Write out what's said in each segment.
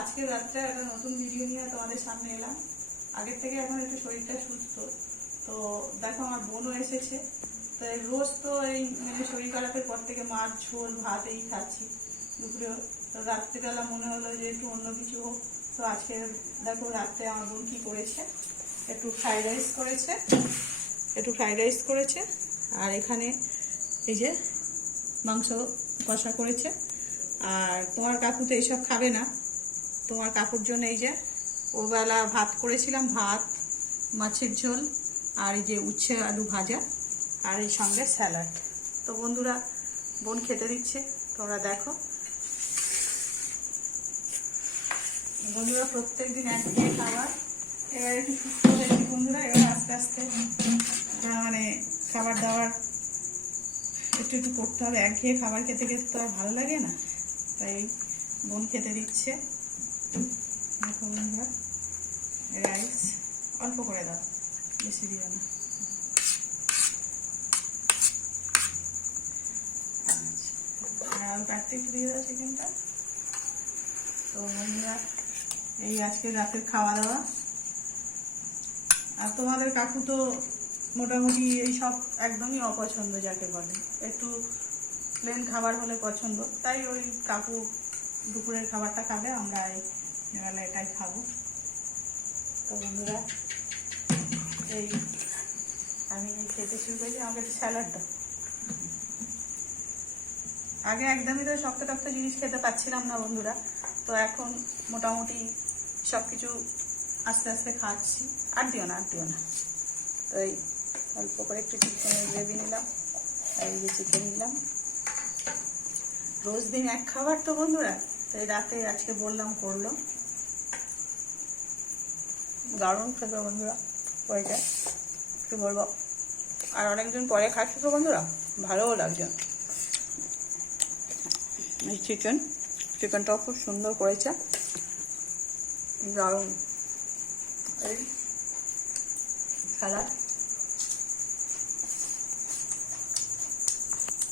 আজকে রাত্রে একটা নতুন ভিডিও নিয়ে তোমাদের সামনে এলাম। আগের থেকে এখন একটু শরীরটা সুস্থ। তো দেখো আমার বোনও এসেছে। তো রোজ তো এই শরীর খারাপের পর থেকে মাছ ঝোল ভাত এই খাচ্ছি দুপুরেও। তো রাত্রিবেলা মনে হলো যে একটু অন্য কিছু হোক। তো আজকে দেখো রাত্রে আমার বোন কী করেছে, একটু ফ্রাইড রাইস করেছে আর এখানে এই যে মাংস কষা করেছে। আর তোমার কাকু তো এইসব খাবে না, তোমার কাকুর জন্য এই যে ওবেলা ভাত করেছিলাম, ভাত মাছের ঝোল আর এই যে উচ্ছে আলু ভাজা আর এই সঙ্গে স্যালাড। তো বন্ধুরা বোন খেতে দিচ্ছে, তোমরা দেখো। বন্ধুরা প্রত্যেক দিন একঘেয়ে খাবার, এবার একটু সুস্থ হয়েছি বন্ধুরা। এবার আস্তে আস্তে মানে খাবার দাবার একটু একটু করতে হবে। একঘেয়ে খাবার খেতে খেতে তো আর ভালো লাগে না, তাই বোন খেতে দিচ্ছে। দেখো বন্ধুরা রাইস অল্প করে দাও, বেশি দিও না। আর আলু কাটতে একটু দিয়ে দাও চিকেনটা। তো বন্ধুরা এই আজকে রাতের খাওয়া দাওয়া। আর তোমাদের কাকু তো মোটামুটি এই সব একদমই অপছন্দ, যাকে বলে একটু প্লেন খাবার হলে পছন্দ, তাই ওই কাকু দুপুরের খাবারটা খাবে, আমরা এই বেলা এটাই খাবো। তো বন্ধুরা এই আমি খেতে শুরু করেছি, আমাকে একটু স্যালাড দাও। আগে একদমই তো শক্ত টক্ত জিনিস খেতে পাচ্ছিলাম না বন্ধুরা, তো এখন মোটামুটি সব কিছু আস্তে আস্তে খাচ্ছি। আর দিও না তো এই অল্প করে একটু চিকেনের গ্রেভি নিলাম আর এই যে চিকেন নিলাম। রোজ দিন এক খাবার তো বন্ধুরা, তো এই রাতে আজকে বললাম করলো, দারুণ খেতে বন্ধুরা ওইটা কি বলবো। আর অনেকদিন পরে খাচ্ছি তো বন্ধুরা, ভালোও লাগছে। এই চিকেনটাও খুব সুন্দর করেছে, দারুণ। এই স্যালাড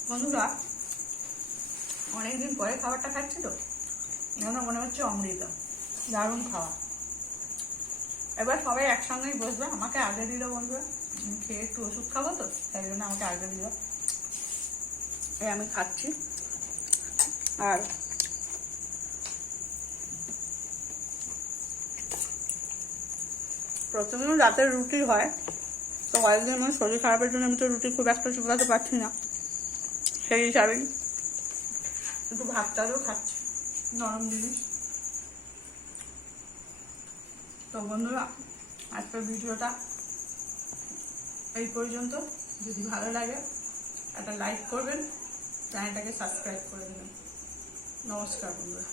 বন্ধুরা, অনেকদিন পরে খাবারটা খাচ্ছি তো যেন মনে হচ্ছে অমৃত, দারুণ খাওয়া। এবার সবাই একসঙ্গেই বসবে, আমাকে আগে দিল বন্ধুরা, খেয়ে একটু ওষুধ খাবো তো তাই জন্য আমাকে আগে দিল। এই আমি খাচ্ছি। আর প্রথমে রাতের রুটি হয়, তো কয়েকদিন আমার শরীর খারাপের জন্য আমি তো রুটি খুব একটা চুলাতে পারছি না, সেই হিসাবেই একটু ভাতটাও খাচ্ছি, নরম জিনিস। তো বন্ধুরা আজকের ভিডিওটা এই পর্যন্ত। যদি ভালো লাগে একটা লাইক করবেন, চ্যানেলটাকে সাবস্ক্রাইব করে দেবেন। নমস্কার বন্ধুরা।